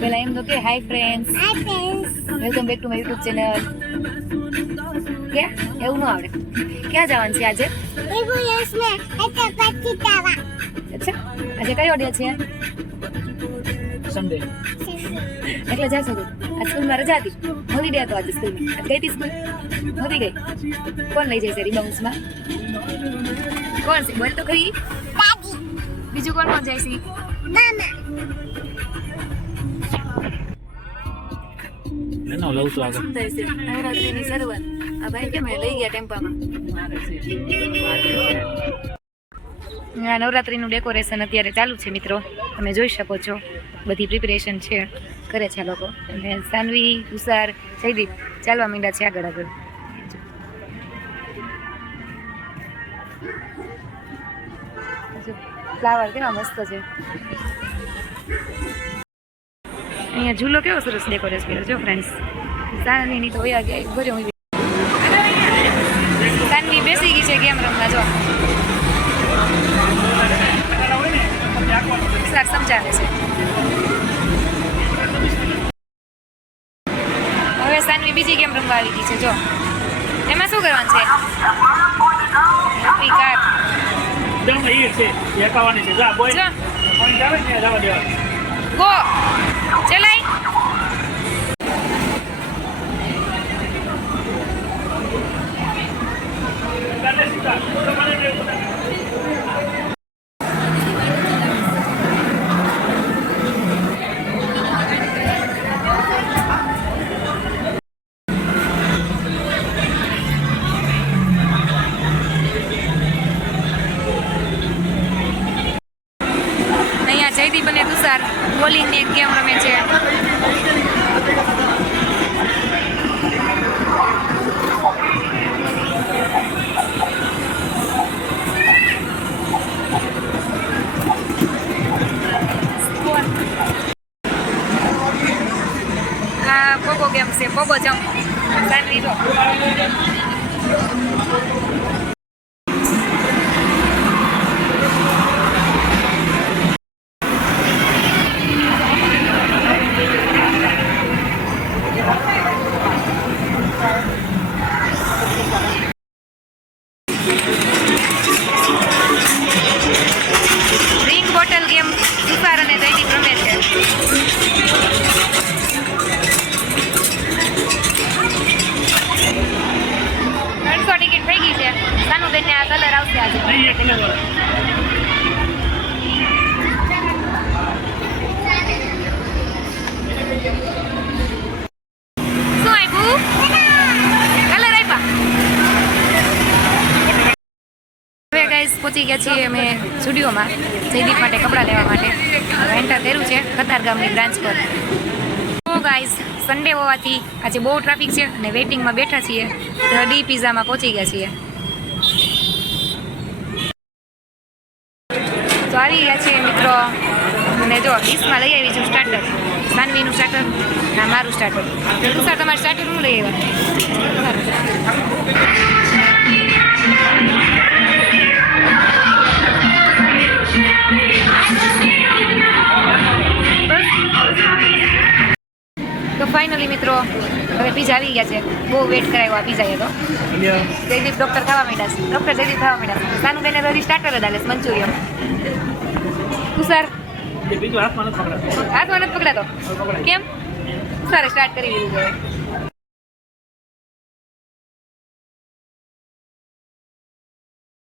પહેલા એમ તો કે hi friends, welcome back to my YouTube channel. કે એવું ન આવડે? ક્યાં જવાનું છે આજે? અચ્છા, આજે કયો ડે છે? સન્ડે. એટલે જાશો તું? આજ સ્કૂલમાં રજા હતી, હોલિડે હતો આજે સ્કૂલમાં. આજ ગઈ હતી સ્કૂલ? નથી ગઈ. કોણ લઈ જાય છે રિબાઉન્સમાં? કોણ છે? બોલ તો ખરી. બીજું કોણ કોણ જાય છે? નવરાત્રીની શરૂઆત આ ભાઈ કેમ લઈ ગયા ટેમ્પામાં? નવરાત્રીનું ડેકોરેશન અત્યારે ચાલુ છે મિત્રો, તમે જોઈ શકો છો. બધી પ્રિપેરેશન છે, કરે છે લોકો. અને સાનવી, તુષાર, જયદીપ ચાલવા માંડ્યા છે આગળ આગળ. ફ્લાવર કેવા મસ્ત છે. અહીંયા ઝૂલો કેવો સરસ ડેકોરેટ કર્યો છે ફ્રેન્ડ્સ. સાનવીની તો વયા ગયા ભર્યો. સાનવી બેસી ગઈ છે ગેમ રમવા. જો સર સમજાવે છે. હવે સાનવી બીજી ગેમ રમવા આવી ગઈ છે. જો એમાં શું કરવાનું છે? હેપી કાર ગો ચલાય. જયદીપ અને તુષાર બોલિંગની એક ગેમ રમે છે. આ પોગો ગેમ છે, પોગો જમ્પ. સાનવી જો કલર આવશે આજે. શું આપ્યું? કલર આપ્યા. હવે ગાઈસ પહોંચી ગયા છીએ અમે સ્ટુડિયોમાં જયદીપ માટે કપડાં લેવા માટે. એન્ટર કર્યું છે કતારગામની બ્રાન્ચ પર. તો ગાઈસ સન્ડે હોવાથી આજે બહુ ટ્રાફિક છે અને વેઇટિંગમાં બેઠા છીએ. ડી પિઝામાં પહોંચી ગયા છીએ. તો આવી ગયા છે મિત્રો. અને જો ડીશમાં લઈ આવી છું સ્ટાર્ટર. સાનવીનું સ્ટાર્ટર, હા મારું સ્ટાર્ટર. તુષાર તમારું સ્ટાર્ટર હું લઈ આવ્યા. તો ફાઇનલી મિત્રો હવે પીઝા આવી ગયા છે. બહુ વેટ કરાવ્યો આ પીઝાએ તો. જયદીપ ડૉક્ટર ખાવા માંડ્યા છે. ડૉક્ટર જયદીપ ખાવા માંડ્યા. સાનું બેને તો હજી સ્ટાર્ટર જ હાલે છે, મંચુરિયન. તુષાર હાથમાં નથી પકડાતો. કેમ? તુષારે સ્ટાર્ટ કરી દીધું છે.